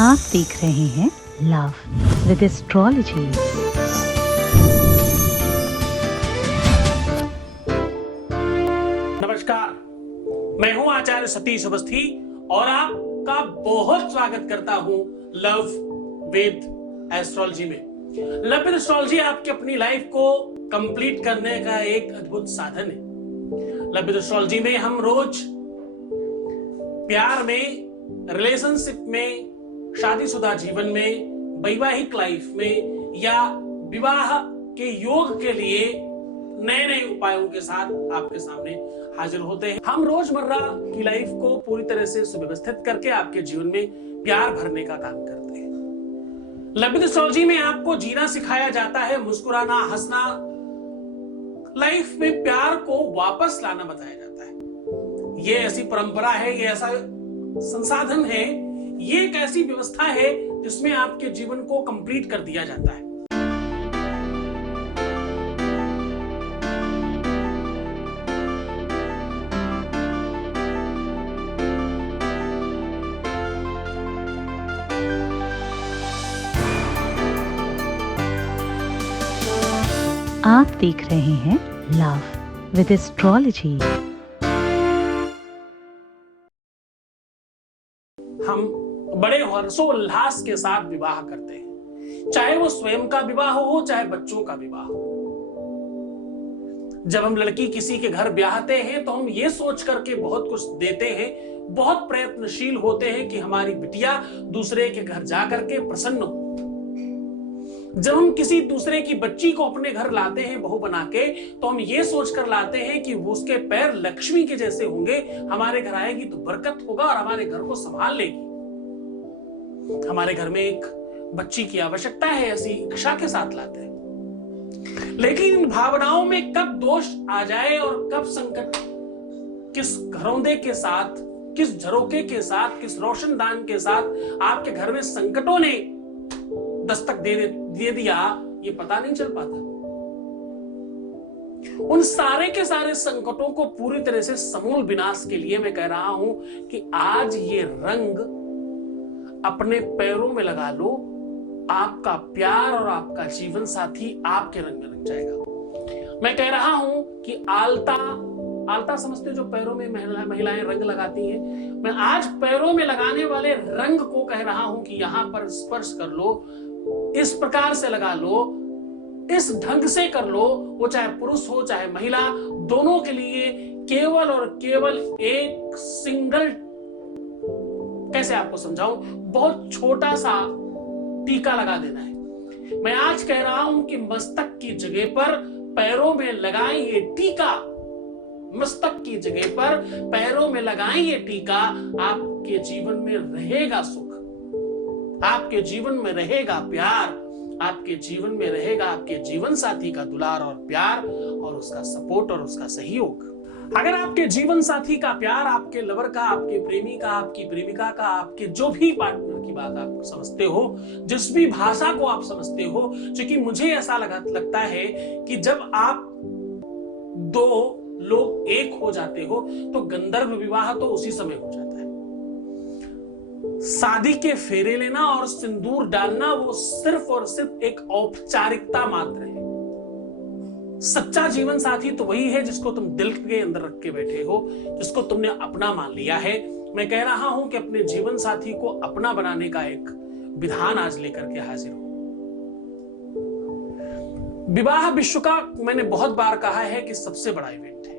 आप देख रहे हैं लव विद एस्ट्रोलॉजी। नमस्कार, मैं हूं आचार्य सतीश अवस्थी और आपका बहुत स्वागत करता हूं लव विद एस्ट्रोलॉजी में। लव विद एस्ट्रोलॉजी आपकी अपनी लाइफ को कंप्लीट करने का एक अद्भुत साधन है। लव विद एस्ट्रोलॉजी में हम रोज प्यार में, रिलेशनशिप में, शादीशुदा जीवन में, वैवाहिक लाइफ में या विवाह के योग के लिए नए नए उपायों के साथ आपके सामने हाजिर होते हैं। हम रोजमर्रा की लाइफ को पूरी तरह से सुव्यवस्थित करके आपके जीवन में प्यार भरने का काम करते हैं। लव विद एस्ट्रोलॉजी में आपको जीना सिखाया जाता है, मुस्कुराना, हंसना, लाइफ में प्यार को वापस लाना बताया जाता है। ये ऐसी परंपरा है, ये ऐसा संसाधन है, ये एक ऐसी व्यवस्था है जिसमें आपके जीवन को कंप्लीट कर दिया जाता है। आप देख रहे हैं लव विद एस्ट्रोलॉजी। हम बड़े हर्षोल्लास के साथ विवाह करते हैं, चाहे वो स्वयं का विवाह हो, चाहे बच्चों का विवाह हो। जब हम लड़की किसी के घर ब्याहते हैं तो हम ये सोच करके बहुत कुछ देते हैं, बहुत प्रयत्नशील होते हैं कि हमारी बिटिया दूसरे के घर जाकर के प्रसन्न हो। जब हम किसी दूसरे की बच्ची को अपने घर लाते हैं बहू बना के, तो हम ये सोचकर लाते हैं कि वो उसके पैर लक्ष्मी के जैसे होंगे, हमारे घर आएगी तो बरकत होगा और हमारे घर को संभाल लेगी। हमारे घर में एक बच्ची की आवश्यकता है, ऐसी इच्छा के साथ लाते हैं। लेकिन इन भावनाओं में कब दोष आ जाए और कब संकट किस घरौंदे के साथ, किस झरोके के साथ, किस रोशनदान के साथ आपके घर में संकटों ने दस्तक दे दिया, ये पता नहीं चल पाता। उन सारे के सारे संकटों को पूरी तरह से समूल विनाश के लिए मैं कह रहा हूं कि आज ये रंग अपने पैरों में लगा लो। आपका प्यार और आपका जीवन साथी आपके रंग में रंग जाएगा। मैं कह रहा हूं कि आलता समझते, जो पैरों में महिलाएं रंग लगाती हैं, मैं आज पैरों में लगाने वाले रंग को कह रहा हूं कि यहां पर स्पर्श कर लो, इस प्रकार से लगा लो, इस ढंग से कर लो। वो चाहे पुरुष हो चाहे महिला, दोनों के लिए केवल और केवल एक सिंगल, कैसे आपको समझाऊं, बहुत छोटा सा टीका लगा देना है। मैं आज कह रहा हूं कि मस्तक की जगह पर पैरों में लगाएं ये टीका। मस्तक की जगह पर पैरों में लगाएं ये टीका। आपके जीवन में रहेगा सुख, आपके जीवन में रहेगा प्यार, आपके जीवन में रहेगा आपके जीवन साथी का दुलार और प्यार और उसका सपोर्ट और उसका सहयोग। अगर आपके जीवन साथी का प्यार, आपके लवर का, आपके प्रेमी का, आपकी प्रेमिका का, आपके जो भी पार्टनर की बात आप समझते हो, जिस भी भाषा को आप समझते हो, क्योंकि मुझे ऐसा लगता है कि जब आप दो लोग एक हो जाते हो तो गंधर्व विवाह तो उसी समय हो जाता है। शादी के फेरे लेना और सिंदूर डालना वो सिर्फ और सिर्फ एक औपचारिकता मात्र है। सच्चा जीवन साथी तो वही है जिसको तुम दिल के अंदर रख के बैठे हो, जिसको तुमने अपना मान लिया है। मैं कह रहा हूं कि अपने जीवन साथी को अपना बनाने का एक विधान आज लेकर के हाजिर हो। विवाह विश्व का, मैंने बहुत बार कहा है कि सबसे बड़ा इवेंट है।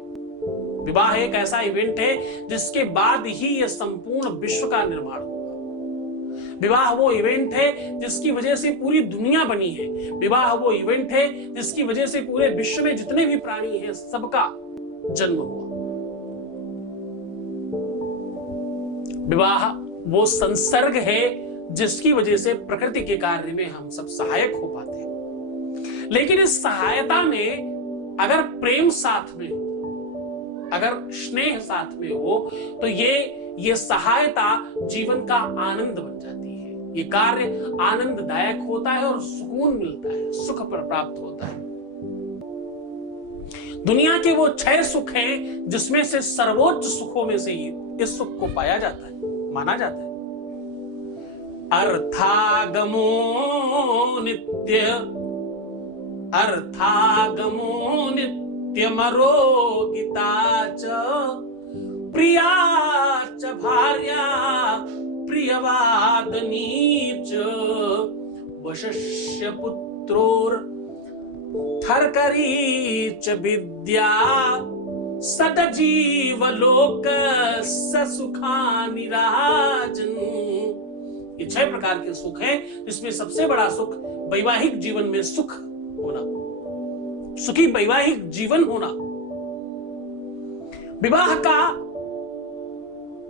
विवाह एक ऐसा इवेंट है जिसके बाद ही यह संपूर्ण विश्व का निर्माण होगा। विवाह वो इवेंट है जिसकी वजह से पूरी दुनिया बनी है। विवाह वो इवेंट है जिसकी वजह से पूरे विश्व में जितने भी प्राणी हैं सबका जन्म हुआ। विवाह वो संसर्ग है जिसकी वजह से प्रकृति के कार्य में हम सब सहायक हो पाते हैं। लेकिन इस सहायता में अगर प्रेम साथ में हो, अगर स्नेह साथ में हो, तो ये सहायता जीवन का आनंद बन जाती है। ये कार्य आनंददायक होता है और सुकून मिलता है, सुख प्राप्त होता है। दुनिया के वो 6 सुख हैं जिसमें से सर्वोच्च सुखों में से इस सुख को पाया जाता है, माना जाता है। अर्थागमो नित्य, अर्थागमो नित्यमरोगिता च, प्रिया च भार्या प्रियवादनी च, वशस्य पुत्रोर थर्करी च विद्या, सदजीवलोक सुखानि राजन्। ये 6 प्रकार के सुख हैं, जिसमें सबसे बड़ा सुख वैवाहिक जीवन में सुख होना, सुखी वैवाहिक जीवन होना। विवाह का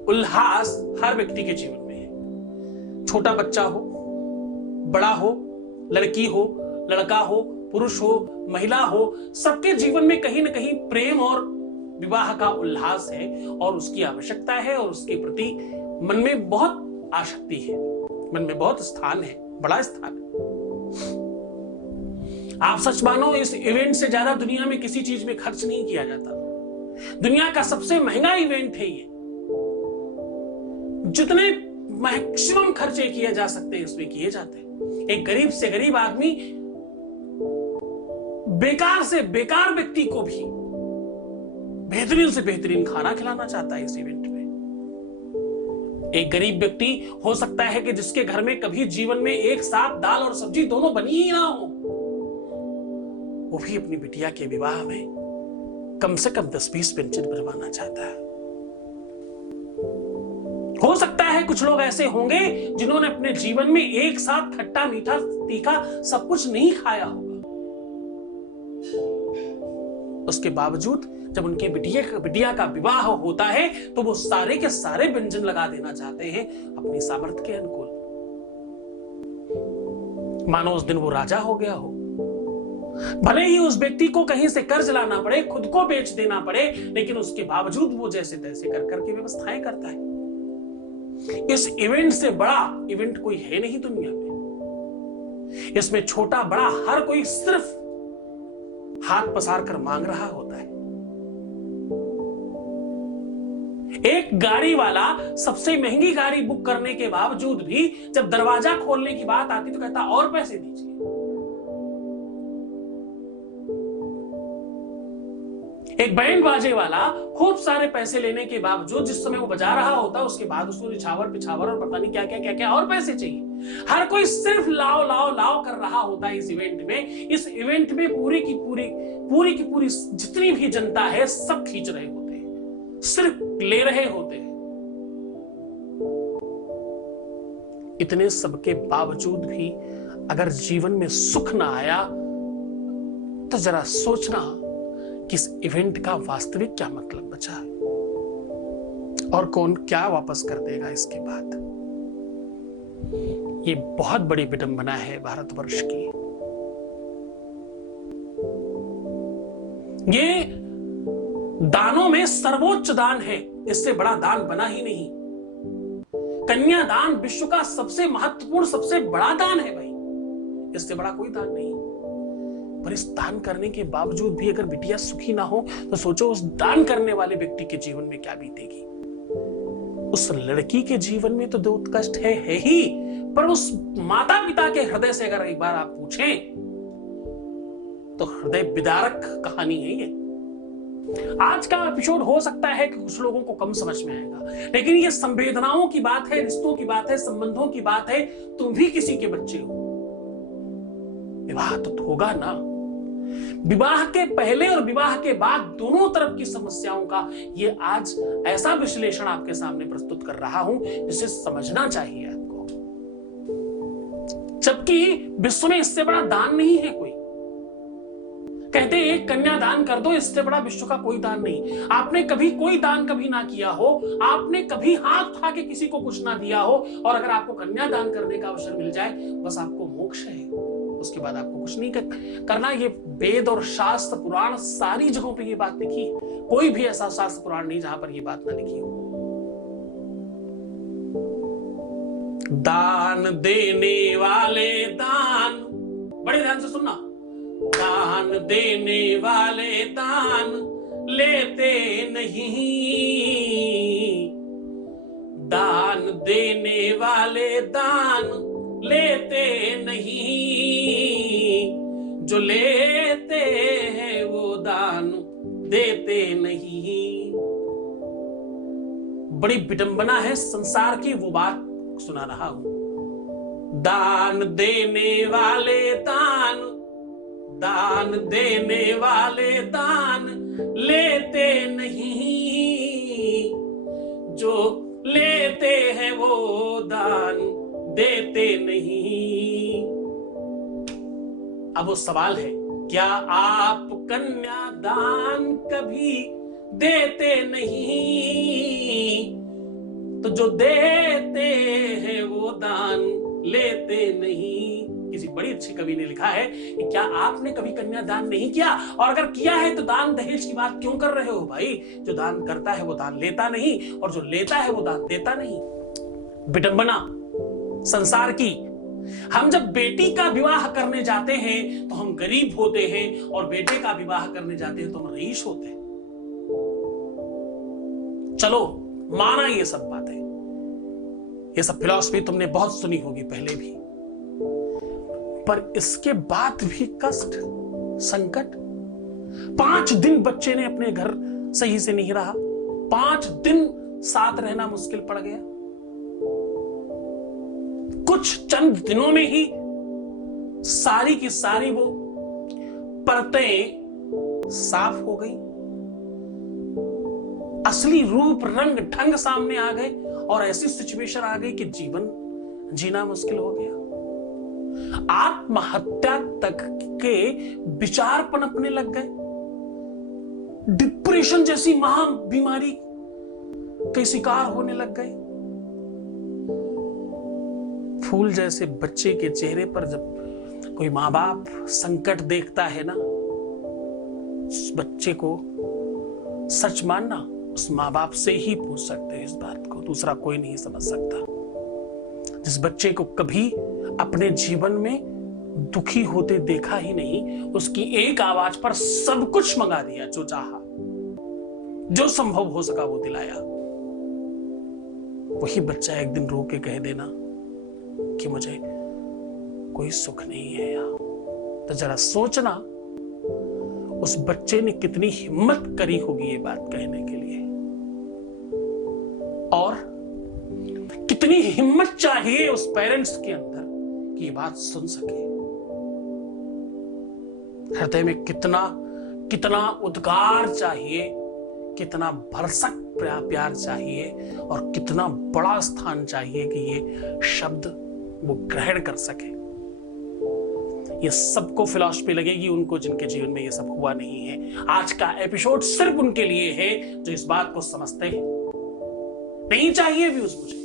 उल्लास हर व्यक्ति के जीवन में है, छोटा बच्चा हो, बड़ा हो, लड़की हो, लड़का हो, पुरुष हो, महिला हो, सबके जीवन में कहीं ना कहीं प्रेम और विवाह का उल्लास है और उसकी आवश्यकता है और उसके प्रति मन में बहुत आसक्ति है, मन में बहुत स्थान है, बड़ा स्थान है। आप सच मानो, इस इवेंट से ज्यादा दुनिया में किसी चीज में खर्च नहीं किया जाता। दुनिया का सबसे महंगा इवेंट है ये। जितने मैक्सिमम खर्चे किए जा सकते हैं इसमें किए जाते हैं। एक गरीब से गरीब आदमी बेकार से बेकार व्यक्ति को भी बेहतरीन से बेहतरीन खाना खिलाना चाहता है इस इवेंट में। एक गरीब व्यक्ति हो सकता है कि जिसके घर में कभी जीवन में एक साथ दाल और सब्जी दोनों बनी ही ना हो, वो भी अपनी बिटिया के विवाह में कम से कम 10-20 व्यंजन बनवाना चाहता है। हो सकता है कुछ लोग ऐसे होंगे जिन्होंने अपने जीवन में एक साथ खट्टा मीठा तीखा सब कुछ नहीं खाया होगा। उसके बावजूद जब उनके बिटिया का विवाह होता है तो वो सारे के सारे व्यंजन लगा देना चाहते हैं अपनी सामर्थ्य के अनुकूल, मानो उस दिन वो राजा हो गया हो। भले ही उस व्यक्ति को कहीं से कर्ज लाना पड़े, खुद को बेच देना पड़े, लेकिन उसके बावजूद वो जैसे तैसे कर करके व्यवस्थाएं करता है। इस इवेंट से बड़ा इवेंट कोई है नहीं दुनिया में। इसमें छोटा बड़ा हर कोई सिर्फ हाथ पसार कर मांग रहा होता है। एक गाड़ी वाला सबसे महंगी गाड़ी बुक करने के बावजूद भी जब दरवाजा खोलने की बात आती तो कहता और पैसे दीजिए। एक बैंड बाजे वाला खूब सारे पैसे लेने के बावजूद जिस समय वो बजा रहा होता उसके बाद उसको निछावर पिछावर और पता नहीं क्या क्या क्या क्या और पैसे चाहिए। हर कोई सिर्फ लाओ लाओ लाओ कर रहा होता है इस इवेंट में। इस इवेंट में पूरी की पूरी जितनी भी जनता है सब खींच रहे होते हैं, सिर्फ ले रहे होते हैं। इतने सबके बावजूद भी अगर जीवन में सुख ना आया तो जरा सोचना कि इस इवेंट का वास्तविक क्या मतलब बचा है और कौन क्या वापस कर देगा इसके बाद। ये बहुत बड़ी विडंबना है भारतवर्ष की। ये दानों में सर्वोच्च दान है, इससे बड़ा दान बना ही नहीं। कन्यादान विश्व का सबसे महत्वपूर्ण सबसे बड़ा दान है भाई, इससे बड़ा कोई दान नहीं। पर इस दान करने के बावजूद भी अगर बिटिया सुखी ना हो तो सोचो उस दान करने वाले व्यक्ति के जीवन में क्या बीतेगी। उस लड़की के जीवन में तो दुख कष्ट है ही, पर उस माता पिता के हृदय से अगर एक बार आप पूछें तो हृदय विदारक कहानी है ये। आज का एपिसोड हो सकता है कि कुछ लोगों को कम समझ में आएगा, लेकिन ये संवेदनाओं की बात है, रिश्तों की बात है, संबंधों की बात है। तुम भी किसी के बच्चे हो, विवाह तो होगा ना। विवाह के पहले और विवाह के बाद दोनों तरफ की समस्याओं का ये आज ऐसा विश्लेषण आपके सामने प्रस्तुत कर रहा हूं जिसे समझना चाहिए आपको। जबकि विश्व में इससे बड़ा दान नहीं है कोई। कहते एक कन्या दान कर दो, इससे बड़ा विश्व का कोई दान नहीं। आपने कभी कोई दान कभी ना किया हो, आपने कभी हाथ उठा के किसी को कुछ ना दिया हो, और अगर आपको कन्या दान करने का अवसर मिल जाए बस आपको मोक्ष है, उसके बाद आपको कुछ नहीं करना। ये वेद और शास्त्र पुराण सारी जगहों पे ये बात लिखी है। कोई भी ऐसा शास्त्र पुराण नहीं जहां पर ये बात ना लिखी हो। दान देने वाले दान, बड़े ध्यान से सुनना, दान देने वाले दान लेते नहीं, दान देने वाले दान लेते नहीं, जो लेते हैं वो दान देते नहीं। बड़ी विडंबना है संसार की, वो बात सुना रहा हूं। दान देने वाले दान, दान देने वाले दान लेते नहीं, जो लेते हैं वो दान देते नहीं। अब वो सवाल है, क्या आप कन्यादान कभी देते नहीं? तो जो देते हैं वो दान लेते नहीं। किसी बड़ी अच्छी कवि ने लिखा है कि क्या आपने कभी कन्यादान नहीं किया, और अगर किया है तो दान दहेज की बात क्यों कर रहे हो भाई? जो दान करता है वो दान लेता नहीं, और जो लेता है वो दान देता नहीं। विडंबना संसार की। हम जब बेटी का विवाह करने जाते हैं तो हम गरीब होते हैं, और बेटे का विवाह करने जाते हैं तो हम रईस होते हैं। चलो माना ये सब बातें, ये सब फिलॉसफी तुमने बहुत सुनी होगी पहले भी, पर इसके बाद भी कष्ट, संकट। 5 दिन बच्चे ने अपने घर सही से नहीं रहा, 5 दिन साथ रहना मुश्किल पड़ गया। कुछ चंद दिनों में ही सारी की सारी वो परतें साफ हो गई, असली रूप रंग ढंग सामने आ गए, और ऐसी सिचुएशन आ गई कि जीवन जीना मुश्किल हो गया। आत्महत्या तक के विचार पनपने लग गए, डिप्रेशन जैसी महा बीमारी के शिकार होने लग गए। फूल जैसे बच्चे के चेहरे पर जब कोई माँ बाप संकट देखता है ना, उस बच्चे को सच मानना उस माँ बाप से ही पूछ सकते हैं इस बात को, दूसरा कोई नहीं समझ सकता। जिस बच्चे को कभी अपने जीवन में दुखी होते देखा ही नहीं, उसकी एक आवाज पर सब कुछ मंगा दिया, जो चाहा, जो संभव हो सका वो दिलाया। वही बच्चा एक दिन रो के कह देना कि मुझे कोई सुख नहीं है यहाँ, तो जरा सोचना उस बच्चे ने कितनी हिम्मत करी होगी ये बात कहने के लिए, और कितनी हिम्मत चाहिए उस पेरेंट्स के अंदर कि ये बात सुन सके। हृदय में कितना कितना उद्गार चाहिए, कितना भरसक प्यार चाहिए, और कितना बड़ा स्थान चाहिए कि ये शब्द वो ग्रहण कर सके। ये सबको फिलॉसफी लगेगी उनको जिनके जीवन में ये सब हुआ नहीं है। आज का एपिसोड सिर्फ उनके लिए है जो इस बात को समझते हैं। नहीं चाहिए व्यूज मुझे,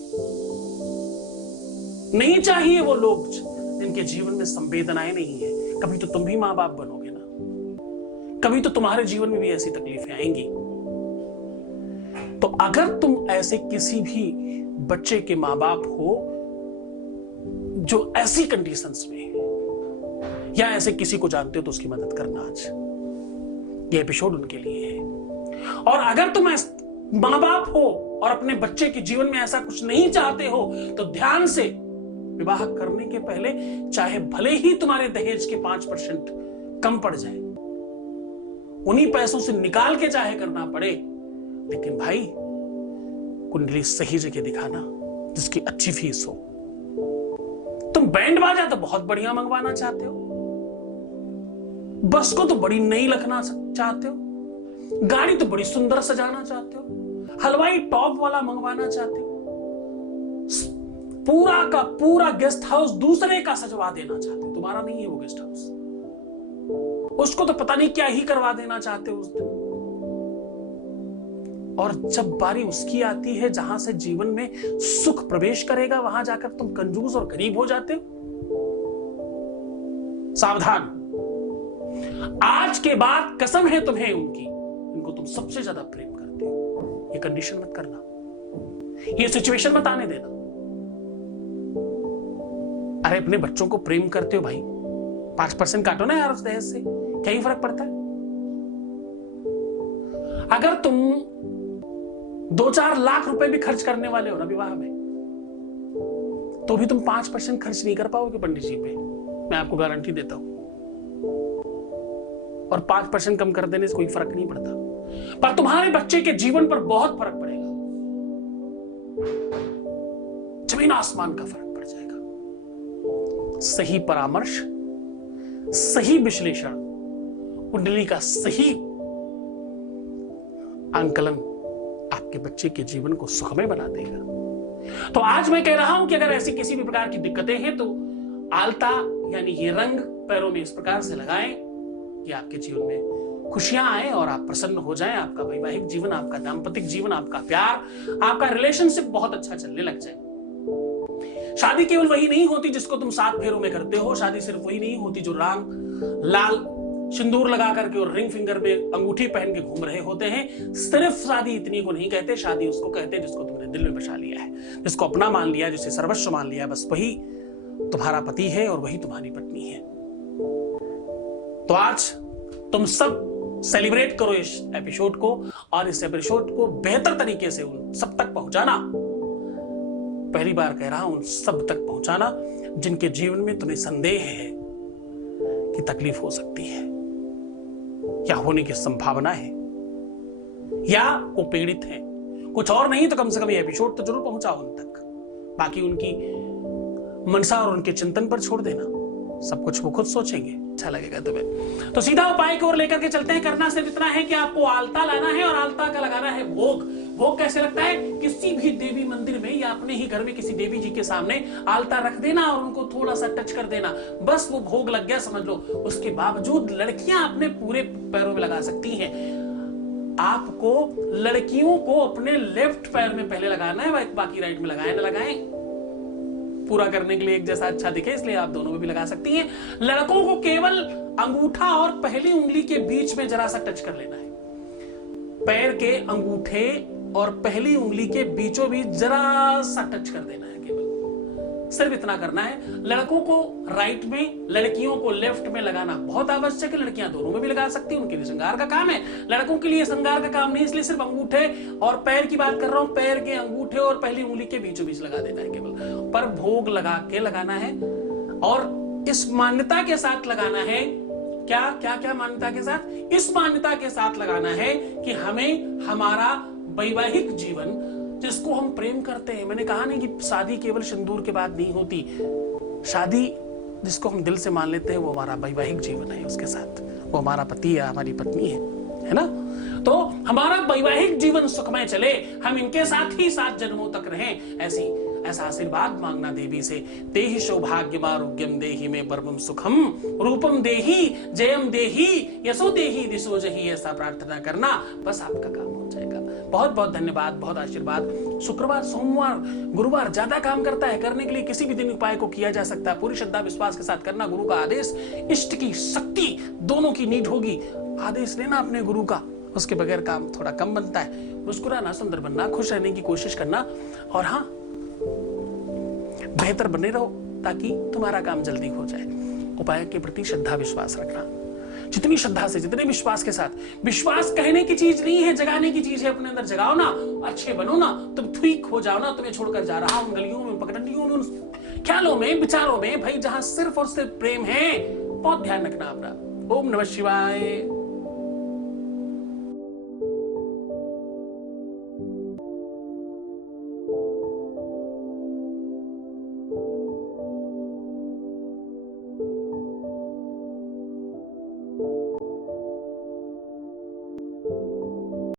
नहीं चाहिए वो लोग जिनके जीवन में संवेदनाएं नहीं है। कभी तो तुम भी मां बाप बनोगे ना, कभी तो तुम्हारे जीवन में भी ऐसी तकलीफें आएंगी। तो अगर तुम ऐसे किसी भी बच्चे के मां बाप हो जो ऐसी कंडीशंस में है, या ऐसे किसी को जानते हो, तो उसकी मदद करना आज ये एपिसोड उनके लिए है। और अगर तुम मां बाप हो और अपने बच्चे के जीवन में ऐसा कुछ नहीं चाहते हो, तो ध्यान से विवाह करने के पहले, चाहे भले ही तुम्हारे दहेज के 5% कम पड़ जाए, उन्हीं पैसों से निकाल के चाहे करना पड़े, लेकिन भाई कुंडली सही जगह दिखाना जिसकी अच्छी फीस हो। तुम बैंड बाजा तो बहुत बढ़िया मंगवाना चाहते हो, बस को तो बड़ी नई रखना चाहते हो, गाड़ी तो बड़ी सुंदर सजाना चाहते हो, हलवाई टॉप वाला मंगवाना चाहते हो, पूरा का पूरा गेस्ट हाउस दूसरे का सजवा देना चाहते हो, तुम्हारा नहीं है वो गेस्ट हाउस, उसको तो पता नहीं क्या ही करवा देना चाहते हो उस दिन। और जब बारी उसकी आती है जहां से जीवन में सुख प्रवेश करेगा, वहां जाकर तुम कंजूस और गरीब हो जाते हो। सावधान, आज के बाद कसम है तुम्हें उनकी, इनको तुम सबसे ज्यादा प्रेम करते हो। ये कंडीशन मत करना, ये सिचुएशन मत आने देना। अरे अपने बच्चों को प्रेम करते हो भाई, 5% काटो ना यार उस दहेज से, क्या ही फर्क पड़ता है। अगर तुम 2-4 लाख रुपए भी खर्च करने वाले हो ना विवाह में, तो भी तुम 5% खर्च नहीं कर पाओगे पंडित जी पे, मैं आपको गारंटी देता हूं। और 5% कम कर देने से कोई फर्क नहीं पड़ता, पर तुम्हारे बच्चे के जीवन पर बहुत फर्क पड़ेगा, जमीन आसमान का फर्क पड़ जाएगा। सही परामर्श, सही विश्लेषण, कुंडली का सही आंकलन आपके बच्चे के जीवन को सुखमय बना देगा। तो आज मैं कह रहा हूं कि अगर ऐसी किसी भी प्रकार की दिक्कतें हैं तो आलता यानी ये रंग पैरों में इस प्रकार से लगाएं कि आपके जीवन में खुशियां आए और आप प्रसन्न हो जाएं। आपका वैवाहिक जीवन, आपका दाम्पतिक जीवन, आपका प्यार, आपका रिलेशनशिप बहुत अच्छा चलने लग जाए। शादी केवल वही नहीं होती जिसको तुम 7 फेरों में करते हो। शादी सिर्फ वही नहीं होती जो लाल सिंदूर लगा करके और रिंग फिंगर में अंगूठी पहन के घूम रहे होते हैं। सिर्फ शादी इतनी को नहीं कहते, शादी उसको कहते हैं जिसको तुमने दिल में बसा लिया है, जिसको अपना मान लिया, जिसे सर्वस्व मान लिया, बस वही तुम्हारा पति है और वही तुम्हारी पत्नी है। तो आज तुम सब सेलिब्रेट करो इस एपिसोड को और इस एपिसोड को बेहतर तरीके से उन सब तक पहुंचाना। पहली बार कह रहा हूं, उन सब तक पहुंचाना जिनके जीवन में तुम्हें संदेह है कि तकलीफ हो सकती है या होने की संभावना है या वो पीड़ित है। कुछ और नहीं तो कम से कम ये एपिसोड तो जरूर पहुंचाओ उन तक। बाकी उनकी मनसा और उनके चिंतन पर छोड़ देना, सब कुछ वो खुद सोचेंगे, अच्छा लगेगा तुम्हें। तो सीधा उपाय की ओर लेकर के चलते हैं। करना सिर्फ इतना है कि आपको आलता लाना है और आलता का लगाना है भोग। भोग कैसे लगता है? किसी भी देवी मंदिर में या अपने ही घर में किसी देवी जी के सामने आलता रख देना और उनको थोड़ा सा टच कर देना, बस वो भोग लग गया समझ लो। उसके बावजूद लड़कियां अपने पूरे पैरों में लगा सकती हैं। आपको लड़कियों को अपने लेफ्ट पैर में पहले लगाना है, बाकी राइट में लगाएं ना लगाएं, पूरा करने के लिए एक जैसा अच्छा दिखे, इसलिए आप दोनों में भी लगा सकती हैं। लड़कों को केवल अंगूठा और पहली उंगली के बीच में जरा सा टच कर लेना है। पैर के अंगूठे और पहली उंगली के बीचों बीच जरा सा टच कर देना है, केवल सिर्फ इतना करना है। लड़कों को राइट में, लड़कियों को लेफ्ट में लगाना बहुत आवश्यक है। लड़कियां दोनों में भी लगा सकती हैं, उनके लिए श्रृंगार का काम है। लड़कों के लिए श्रृंगार का काम नहीं, इसलिए सिर्फ अंगूठे और पैर की बात कर रहा हूं। पैर के अंगूठे और पहली उंगली के बीचों बीच लगा देना है केवल, पर भोग लगा के लगाना है और इस मान्यता के साथ लगाना है। क्या क्या क्या मान्यता के साथ? इस मान्यता के साथ लगाना है कि हमें हमारा वैवाहिक जीवन, जिसको हम प्रेम करते हैं, मैंने कहा नहीं कि शादी केवल सिंदूर के बाद नहीं होती। शादी जिसको हम दिल से मान लेते हैं वो हमारा वैवाहिक जीवन है, उसके साथ वो हमारा पति या हमारी पत्नी है ना। तो हमारा वैवाहिक जीवन सुखमय चले, हम इनके साथ ही 7 जन्मों तक रहें, ऐसा आशीर्वाद मांगना देवी से। देहि सौभाग्यमारोग्यम देहि में परमं सुखम रूपम देहि जयम देहि यशो देहि दिशो जहि, ऐसा प्रार्थना करना, बस आपका काम हो जाएगा। बहुत बहुत धन्यवाद, बहुत आशीर्वाद। शुक्रवार, सोमवार, गुरुवार ज्यादा काम करता है, करने के लिए किसी भी दिन उपाय को किया जा सकता है। पूरी श्रद्धा विश्वास के साथ करना, गुरु का आदेश, इष्ट की शक्ति दोनों की नीड होगी। आदेश लेना अपने गुरु का, उसके बगैर काम थोड़ा कम बनता है। मुस्कुराना, सुंदर बनना, खुश रहने की कोशिश करना और हाँ, बेहतर बने रहो ताकि तुम्हारा काम जल्दी हो जाए। उपाय के प्रति श्रद्धा विश्वास रखना, जितनी श्रद्धा से, जितने विश्वास के साथ। विश्वास कहने की चीज नहीं है, जगाने की चीज है। अपने अंदर जगाओ ना, अच्छे बनो ना, तुम ठीक हो जाओ ना। तुम्हें छोड़कर जा रहा हूं गलियों में, पगडंडियों में, ख्यालों में, विचारों में, भाई जहां सिर्फ और सिर्फ प्रेम है। बहुत ध्यान रखना अपना। ओम नमः शिवाय।